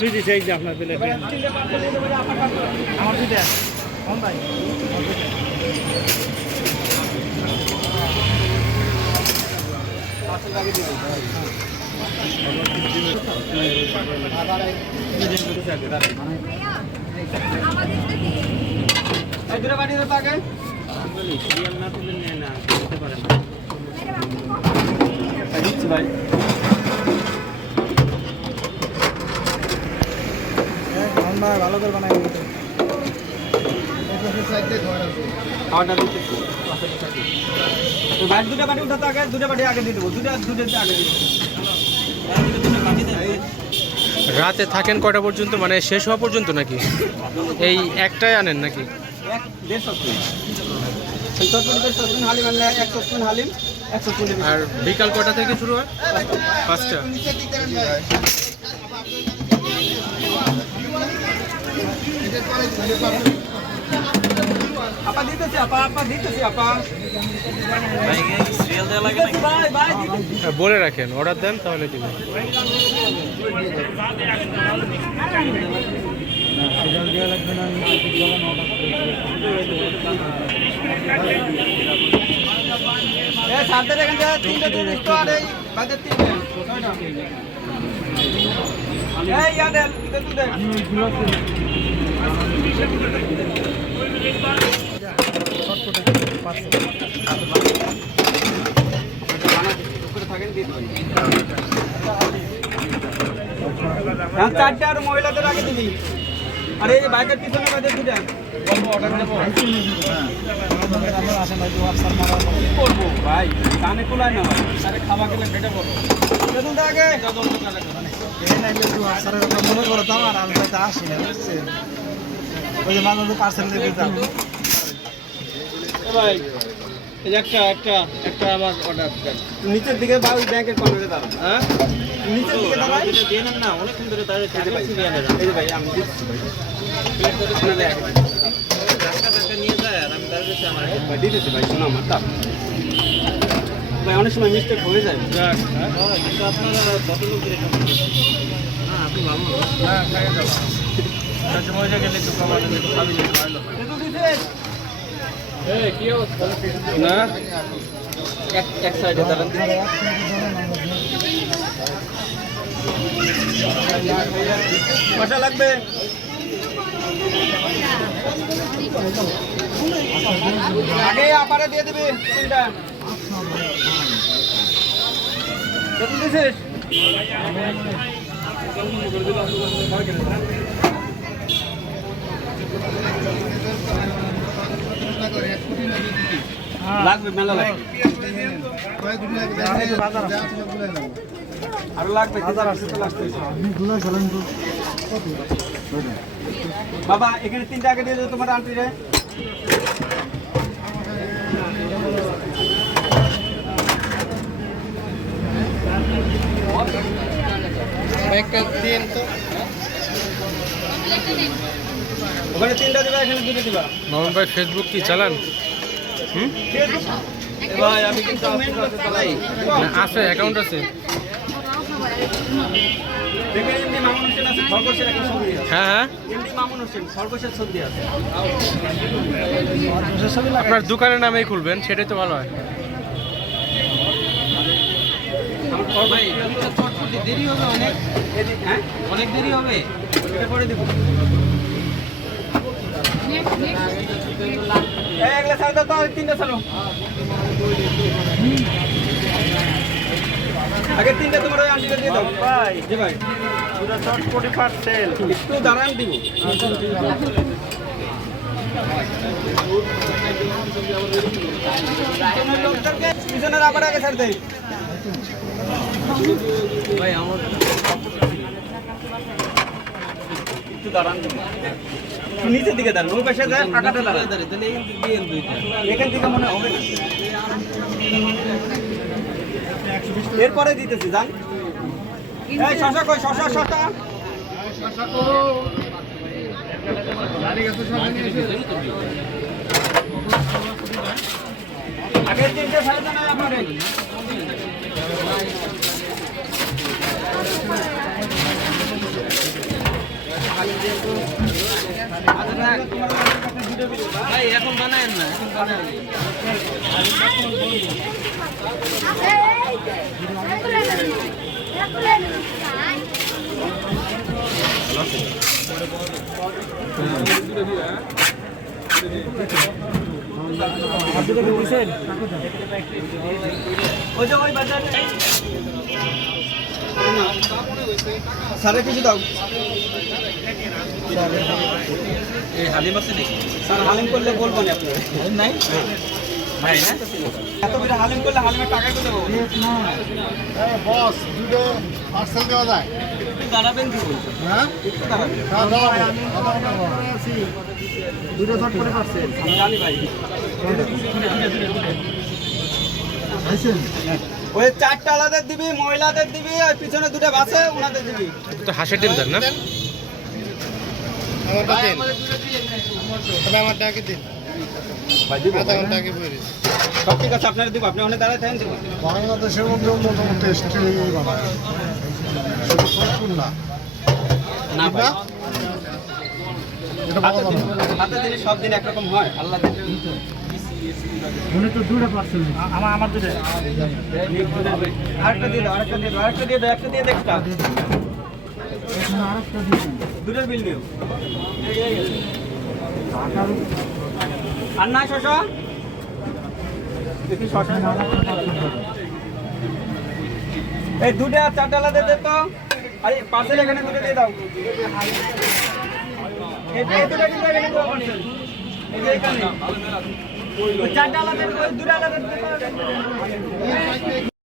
সেই যে আপনার প্লেটে আমার দুইটা কোন ভাই ভাই ভালো করে বানাই দুটা বাটি উঠাতে আগে দুটা বাটি আগে দিয়ে দেবো দুটা আগে দিয়ে রাতে থাকেন কয়টা পর্যন্ত, মানে শেষ হওয়া পর্যন্ত নাকি এই একটাই আনেন নাকি? আর বিকাল কয়টা থেকে শুরু হয়? 5টা। আপা দিতেছি আপা দিতেছি আপা বলে রাখেন, অর্ডার দেন তাহলে দিবেন। চারটে আর মহিলাদের আগে দিবি। আর এই বাইকের পিছনে বাইকের দুটা করবো ভাই কানে কোলায় না ভাই আরে খাওয়া গেলে বেটে বলো আগে মনে করো তো আমার আমি তো আসি না বুঝছেন ওই যে মাঝে পার্সেল দিয়ে দিতাম ভাই এই একটা আবার অর্ডার দেন নিচের দিকে বা ওই ব্যাংকের কর্নারে দাঁড়ান হ্যাঁ নিচের দিকে দাঁড়ান এটা দিয়ে নেন না অনেকক্ষণ ধরে দাঁড়িয়ে থাকে এই যে ভাই আমি দিচ্ছি ভাই আপনাদের টাকা নিয়ে যায় আর আমি তার কাছে আমার ভাই দিতেছি ভাই শোনো আমার তা ভাই অনেক সময় মিস্টেক হয়ে যায় কিন্তু আপনারা কত লোক দিয়ে হ্যাঁ আপনি ভালো হ্যাঁ খাইয়ে যাবো সময় গেলে একটু কমানো একটু খাবি ভালো কি অবস্থা না এক সাইডে দাঁড়ান কটা লাগবে আগে আপারে দিয়ে দিবি তিনটা কত দিছিস লাগবে মেলা লাগবে আরো লাগবে বাবা এখানে তিনটা আগে দিয়ে দেবো তোমার আন্টি রে ওখানে তিনটা দিবা এখানে দুটো দিবা। মামুন ভাই ফেসবুক কি চালান? ভাই আমি কিন্তু আছে, অ্যাকাউন্ট আছে। হ্যাঁ হ্যাঁ আপনার দোকানের নামেই খুলবেন, সেটাই তো ভালো হয়। দেরি হবে অনেক, হ্যাঁ অনেক দেরি হবে পরে দেবো। তিনটা চালো আগে তিনটা তোমার ওই আন্টিটা দিয়ে দাও ভাই। জি ভাই পুরো চটপটি পার্সেল একটু দাঁড়ান দিব পিছনের আবার আগে ছাড় দেয় ভাই আমার একটু দাঁড়ান নিচের দিকে দাঁড়ান ওই পাশে যায় ফাঁকাটা দাঁড়ান তাহলে এখান থেকে মনে হবে না এরপরে দিতেছি জান এই শশা কই শশা আগের দিনটা সাড়ে জানা আপনার ভাই এখন বানায়েন না, এখন বানায়েন। ওই যে ওই বাজারে সাড়ে কিছু দাও এই হালিম আছে নাকি? স্যার হালিম করলে বলবো না আপনার নাই ভাই না এত করে হালিম করলে হালিমের টাকা কত দেবো বস দুটো পার্সেল দেওয়া যায় একটু দাঁড়াবেন কি বলছো হ্যাঁ একটু দাঁড়াবেন দুটো শট করে পার্সেল আমি জানি ভাই ওই চারটা আলাদের দিবি মহিলাদের দিবি আর পিছনে দুটো বাসে ওনাদের দিবি তো হাঁসের ডিম দেন না? আমারটা দিন তবে আমার টাকা দিন ভাই দিব আধা ঘন্টা আগে বলে সব ঠিক আছে আপনারা দিব আপনি ওখানে দাঁড়ায় থাকেন দিব বাংলাদেশের মধ্যে মোটামুটি টেস্টি বানায় শুধু ফোন না না ভাই এটা বলা যাবে না হাতে দিলে সব দিন একরকম হয় আল্লাহ মনে তো দুটো পার্সেল আমার দুটো আরেকটা দিয়ে দাও আরেকটা দিয়ে দাও আরেকটা দিয়ে দাও একটা দিয়ে দেখটা দুটোর বিল দিও আর না শশা দেখি শশা এই দুটো আর চারটা আলাদা দে তো আরে পার্সেল এখানে দুটো দিয়ে দাও এই দুটো কিন্তু এখানে দাও পার্সেল এই যে এখানে চারটা আলাদা দুটো আলাদা